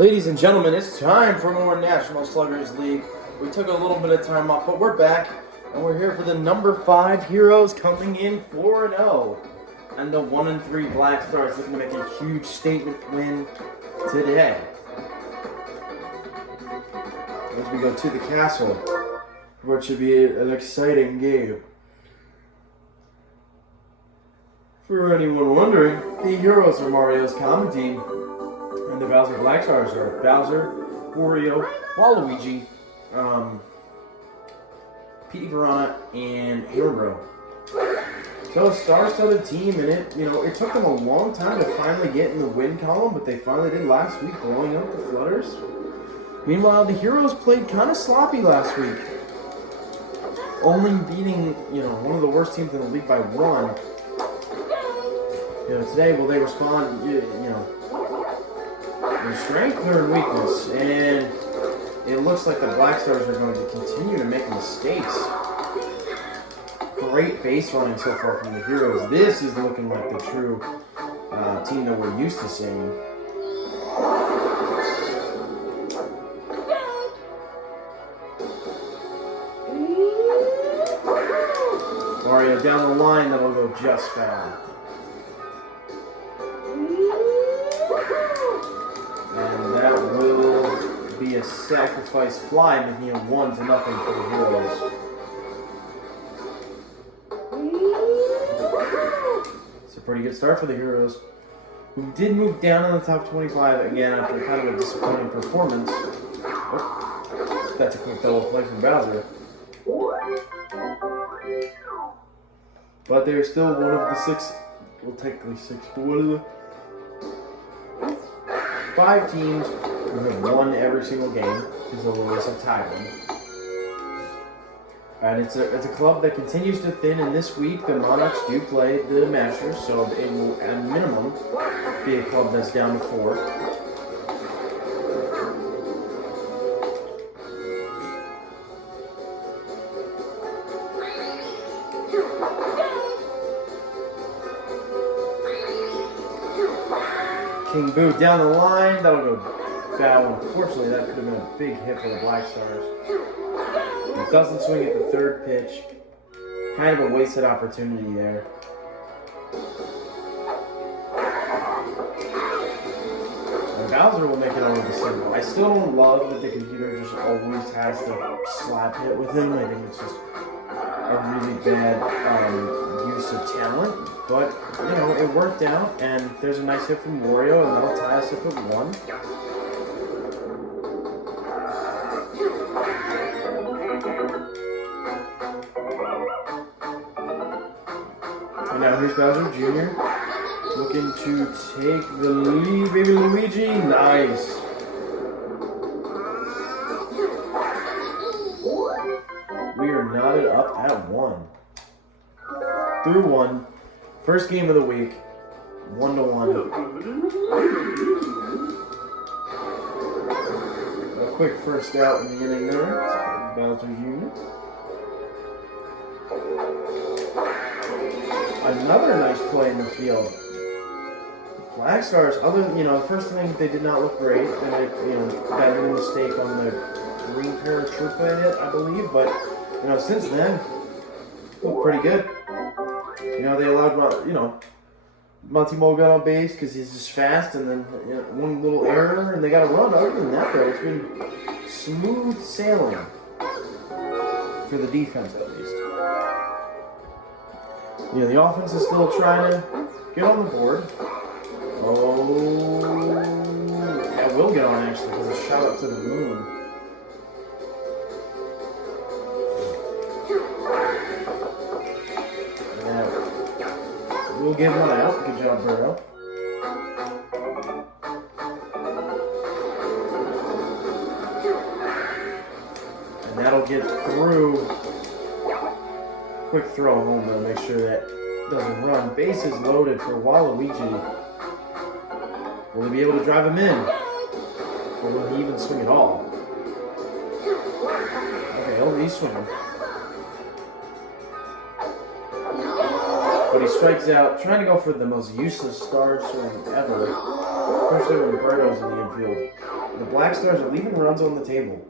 Ladies and gentlemen, it's time for more National Sluggers League. We took a little bit of time off, but we're back, and we're here for the number 5 Heroes coming in 4-0. And the 1-3 Black Stars looking to make a huge statement win today. As we go to the castle, where it should be an exciting game. For anyone wondering, the Heroes are Mario's common team. And the Bowser Black Stars are Bowser, Wario, Waluigi, Petey Piranha, and Hammer Bro. So a star-studded team, and it took them a long time to finally get in the win column, but they finally did last week, blowing out the Flutters. Meanwhile, the Heroes played kind of sloppy last week, only beating one of the worst teams in the league by 1. Today, will they respond? In strength or in weakness, and it looks like the Black Stars are going to continue to make mistakes. Great base running so far from the Heroes. This is looking like the true team that we're used to seeing. Mario down the line, that'll go just foul. And that will be a sacrifice fly, making it 1-0 for the Heroes. It's a pretty good start for the Heroes, who did move down in the top 25 again after kind of a disappointing performance. Oh, that's a quick double play from Bowser. But they're still one of the 6, well technically 6, but one of the 5 teams who have won every single game, because the Lewis have tied them. And it's a club that continues to thin, and this week the Monarchs do play the Masters, so it will at minimum be a club that's down to 4. King Boo down the line, that'll go foul. Unfortunately, that could have been a big hit for the Black Stars. It doesn't swing at the 3rd pitch. Kind of a wasted opportunity there. And Bowser will make it over the single. I still don't love that the computer just always has to slap hit with him. I think it's just a really bad use of talent. But, it worked out, and there's a nice hit from Wario, and that'll tie us up at 1. And now here's Bowser Jr. looking to take the lead. Baby Luigi, nice. We are knotted up at 1. Through 1. First game of the week, 1-1. A quick first out in the inning there, Bowser Jr. Another nice play in the field. Black Stars, the first inning they did not look great, and that a mistake on the green paratroopa hit, I believe, but since then, looked pretty good. They allowed, Monty Mo got on base because he's just fast, and then one little error, and they got a run. Other than that, though, it's been smooth sailing for the defense, at least. The offense is still trying to get on the board. Oh, yeah, will get on, actually, because a shot up to the moon. We'll give one out. Good job, Burrow. And that'll get through. Quick throw home to make sure that doesn't run. Bases loaded for Waluigi. Will he be able to drive him in? Or will he even swing at all? Okay, he'll re-swing him. But he strikes out, trying to go for the most useless star swing ever, especially when Berto's in the infield. The Black Stars are leaving runs on the table.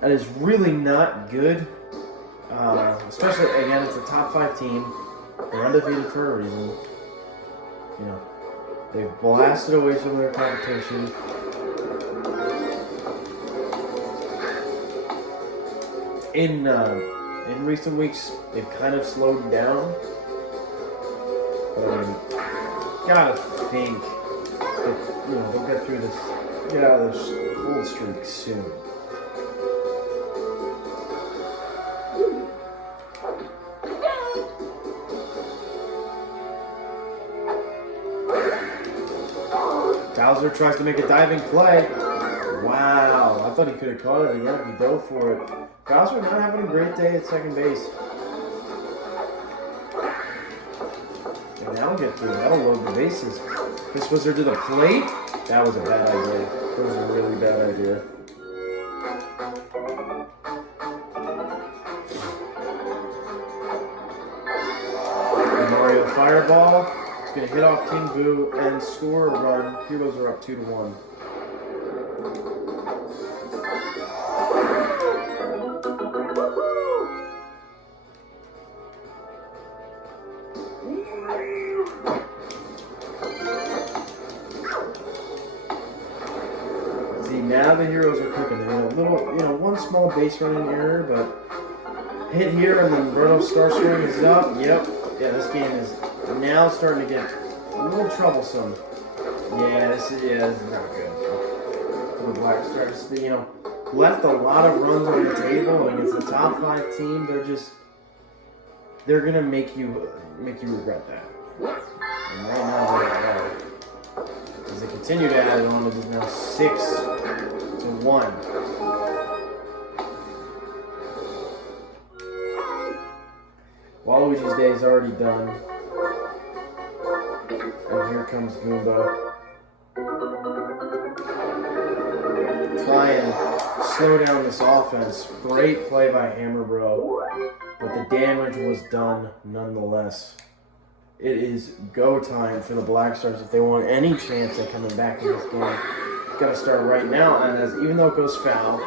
That is really not good. Especially, again, it's a top 5 team. They're undefeated for a reason. You know, they've blasted away some of their competition. In recent weeks, they've kind of slowed down. But I mean, gotta think that, you know, they'll get through this, get out of this cold streak soon. Bowser tries to make a diving play. Wow, I thought he could have caught it again if he dove for it. Bowser not having a great day at second base. And that'll get through. That'll load the bases. Chris Whistler to the plate. That was a bad idea. That was a really bad idea. And Mario Fireball. He's going to hit off King Boo and score a run. Heroes are up 2-1. Now the Heroes are cooking. They're in a little, you know, one small base running error, but hit here and then Berto's star swing is up. Yep. Yeah, this game is now starting to get a little troublesome. Yeah, this is not good for the Black Stars. You know, left a lot of runs on the table, and against the top 5 team, they're gonna make you regret that. And right now they are. As they continue to add on, it is now 6-1. Waluigi's day is already done. And here comes Goomba. Try and slow down this offense. Great play by Hammer Bro. But the damage was done nonetheless. It is go time for the Black Stars if they want any chance at coming back in this game. Got to start right now, and even though it goes foul,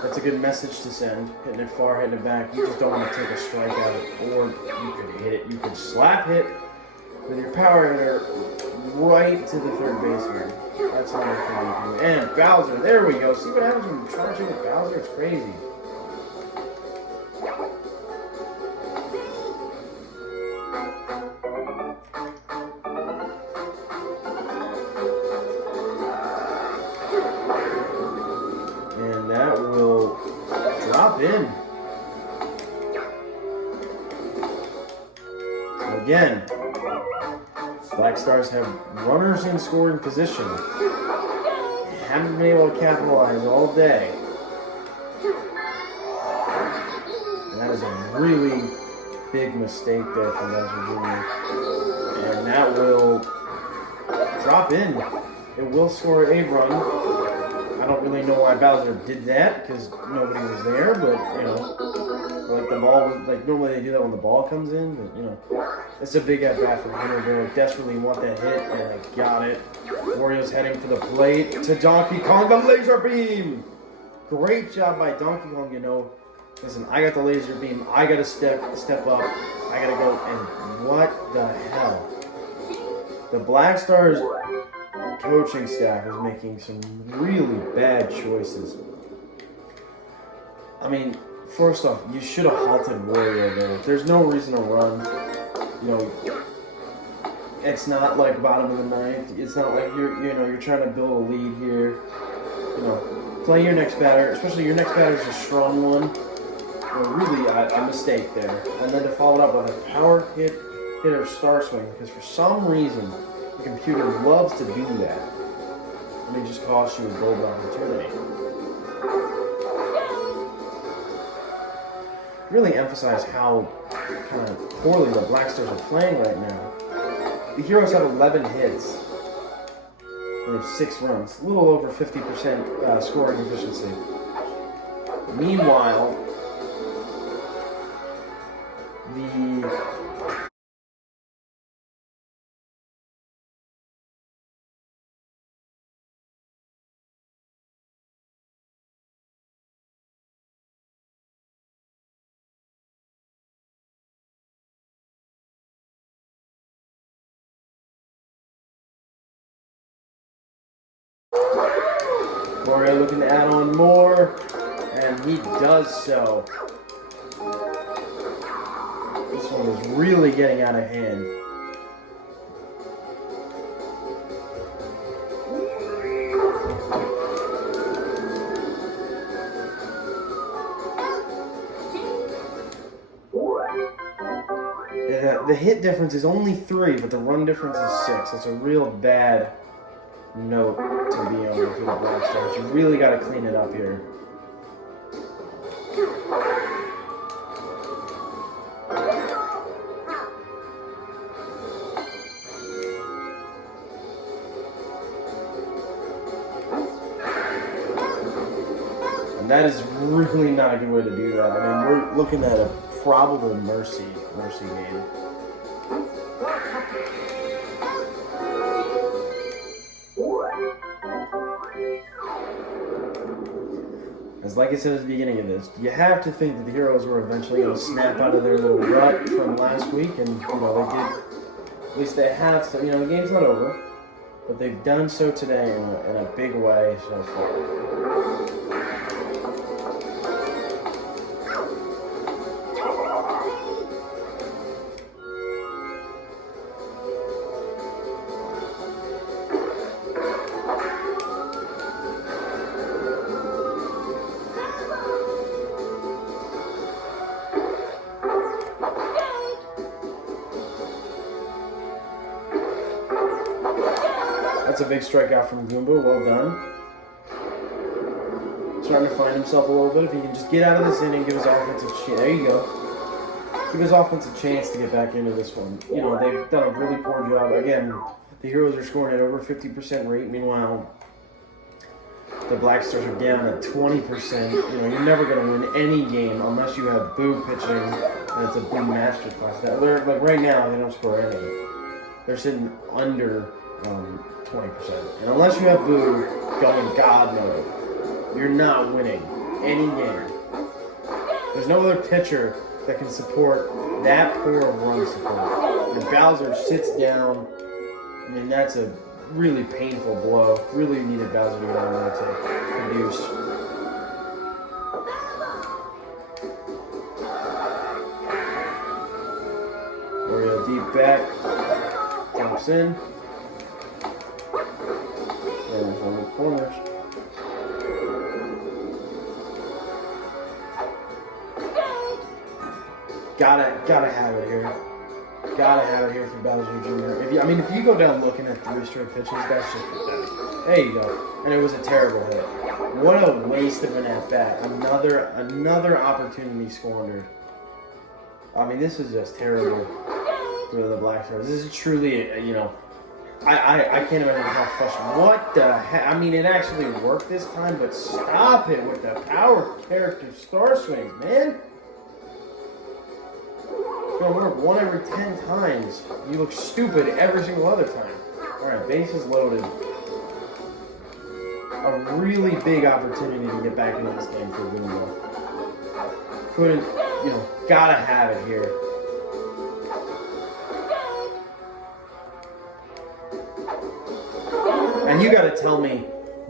that's a good message to send. Hitting it far, hitting it back. You just don't want to take a strike out of it, or you could hit it. You could slap hit with your power hitter right to the third baseman. That's how much fun you can do. And Bowser, there we go. See what happens when you're charging with Bowser? It's crazy. In. So again, Black Stars have runners in scoring position. They haven't been able to capitalize all day. And that is a really big mistake there from Bowser Jr. And that will drop in. It will score a run. I don't really know why Bowser did that because nobody was there, but you know, like the ball, like normally they do that when the ball comes in, but you know, it's a big at bat for Hammer Bro. Desperately want that hit, and they got it. Wario's heading for the plate to Donkey Kong, the laser beam. Great job by Donkey Kong. You know, listen, I got the laser beam. I got to step up. I got to go. And what the hell? The Black Stars coaching staff is making some really bad choices. I mean, first off, you should have halted Wario there. There's no reason to run. You know, it's not like bottom of the ninth. It's not like you're trying to build a lead here. You know, play your next batter, especially your next batter is a strong one. Well, really, a mistake there. And then to follow it up with a power hitter star swing, because for some reason the computer loves to do that. And it just costs you a golden opportunity. Really emphasize how kind of poorly the Black Stars are playing right now. The Heroes have 11 hits. They have 6 runs. A little over 50% scoring efficiency. Meanwhile, the Wario looking to add on more, and he does so. This one is really getting out of hand. The hit difference is only 3, but the run difference is 6. It's a real bad note to be on for the Black Stars. You really got to clean it up here. And that is really not a good way to do that. I mean, we're looking at a probable mercy game. As like I said at the beginning of this, you have to think that the Heroes were eventually going to snap out of their little rut from last week, and they did. At least they have. So, the game's not over, but they've done so today in a big way so far. That's a big strikeout from Goomba. Well done. Starting to find himself a little bit. If he can just get out of this inning, give his offense a chance. There you go. Give his offense a chance to get back into this one. They've done a really poor job. Again, the Heroes are scoring at over 50% rate. Meanwhile, the Black Stars are down at 20%. You're never going to win any game unless you have Boo pitching. And it's a Boo masterclass. Like right now, they don't score any. They're sitting under 20%. And unless you have Boo going God mode, you're not winning any game. There's no other pitcher that can support that poor of run support. And Bowser sits down. I mean, that's a really painful blow. Really needed Bowser to get on there to produce. Wario deep back. Jumps in. And on the corners. Gotta have it here. Gotta have it here for Bowser Jr. If you go down looking at 3 straight pitches, that's just pathetic. There you go. And it was a terrible hit. What a waste of an at-bat. Another opportunity squandered. I mean, this is just terrible for the Black Stars. This is truly, I can't imagine how frustrating. What the heck? I mean, it actually worked this time, but stop it with the power character star swings, man. It's going to work 1 every 10 times. You look stupid every single other time. Alright, bases loaded. A really big opportunity to get back into this game for Goomba. Couldn't, gotta have it here. And you gotta tell me,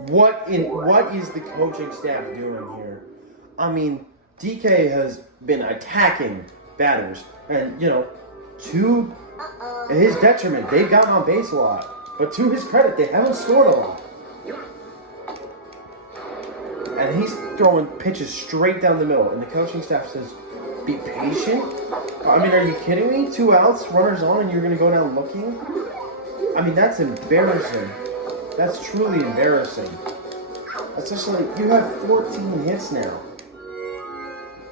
what is the coaching staff doing here? I mean, DK has been attacking batters, and to his detriment, they've gotten on base a lot. But to his credit, they haven't scored a lot. And he's throwing pitches straight down the middle, and the coaching staff says, "Be patient." I mean, are you kidding me? 2 outs, runners on, and you're gonna go down looking? I mean, that's embarrassing. That's truly embarrassing. Especially, you have 14 hits now.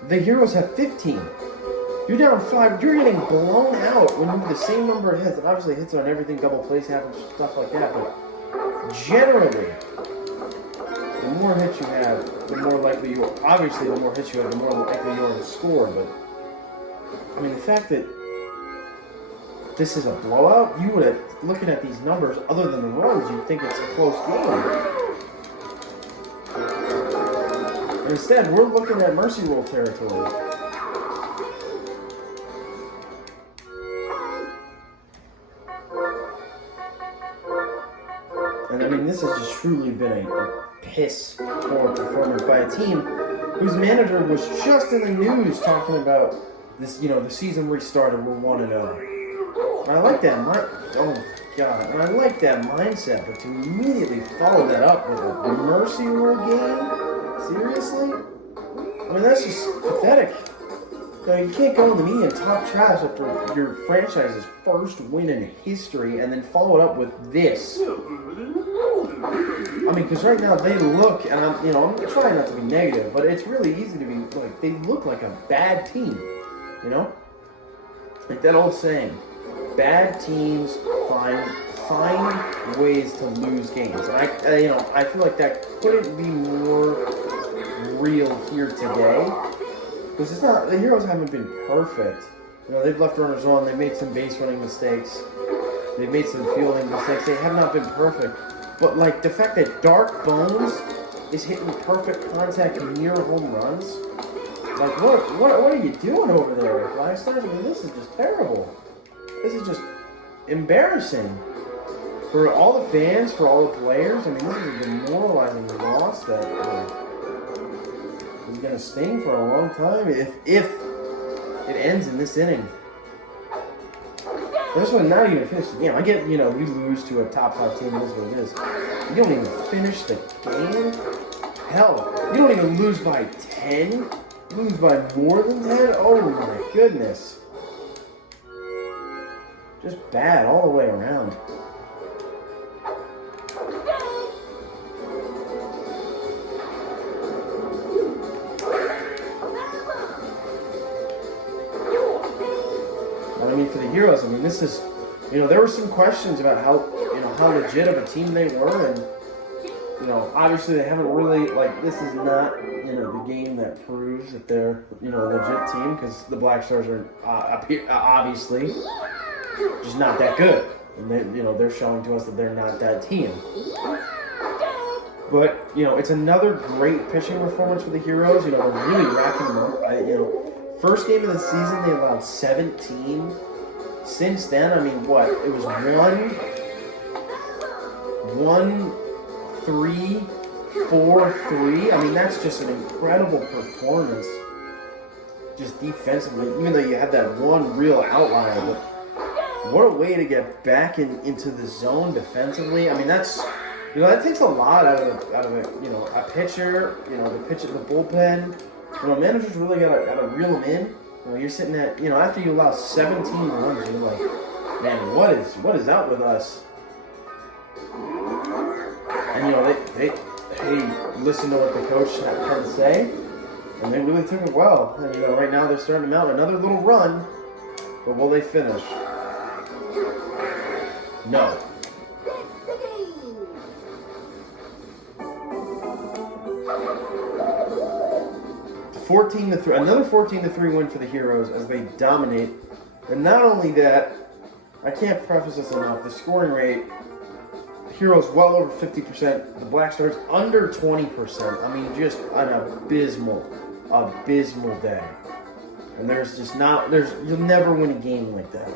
The Heroes have 15. You're down 5. You're getting blown out when you have the same number of hits. And obviously, hits on everything, double plays happen, stuff like that. But generally, the more hits you have, the more likely you are. Obviously, the more hits you have, the more likely you are to score. But I mean, the fact that this is a blowout, you would have, looking at these numbers, other than the runs, you'd think it's a close game. But instead, we're looking at mercy rule territory. And I mean, this is just truly been a piss poor performance by a team whose manager was just in the news talking about this, the season restarted, we're 1-0. And I like that and I like that mindset, but to immediately follow that up with a mercy rule game? Seriously? I mean, that's just pathetic. You can't go in the media and talk trash after your franchise's first win in history and then follow it up with this. I mean, because right now they look, and I'm trying not to be negative, but it's really easy to be like, they look like a bad team, Like that old saying, bad teams find ways to lose games. And I feel like that couldn't be more real here today. Because it's not, the Heroes haven't been perfect. They've left runners on, they've made some base running mistakes, they've made some fielding mistakes, they have not been perfect. But like the fact that Dark Bones is hitting perfect contact near home runs, like what are you doing over there, Black Stars? I mean, this is just terrible. This is just embarrassing. For all the fans, for all the players, I mean, this is a demoralizing loss that is going to sting for a long time if it ends in this inning. This one not even finished the game. I get, we lose to a top 5 team, that's what it is. You don't even finish the game? Hell, you don't even lose by 10? Lose by more than 10? Oh my goodness. Just bad all the way around. I mean, for the Heroes, this is, there were some questions about how legit of a team they were, and, obviously they haven't really, this is not, the game that proves that they're, a legit team, because the Black Stars are, obviously, just not that good, and they're showing to us that they're not that team. But, it's another great pitching performance for the Heroes. They're really racking them up. First game of the season, they allowed 17. Since then, it was 1-3, 4-3. That's just an incredible performance, just defensively, even though you had that one real outlier. But what a way to get back into the zone defensively. That's, that takes a lot out of a pitcher, the bullpen. Managers really gotta reel them in. You're sitting at, after you allow 17 runs, you're like, man, what is up with us? And they listened to what the coach had to say, and they really took it well. And right now they're starting to mount another little run, but will they finish? No. 14-3, another 14-3 win for the Heroes as they dominate. And not only that, I can't preface this enough, the scoring rate, the Heroes well over 50%, the Black Stars under 20%. Just an abysmal day. And you'll never win a game like that.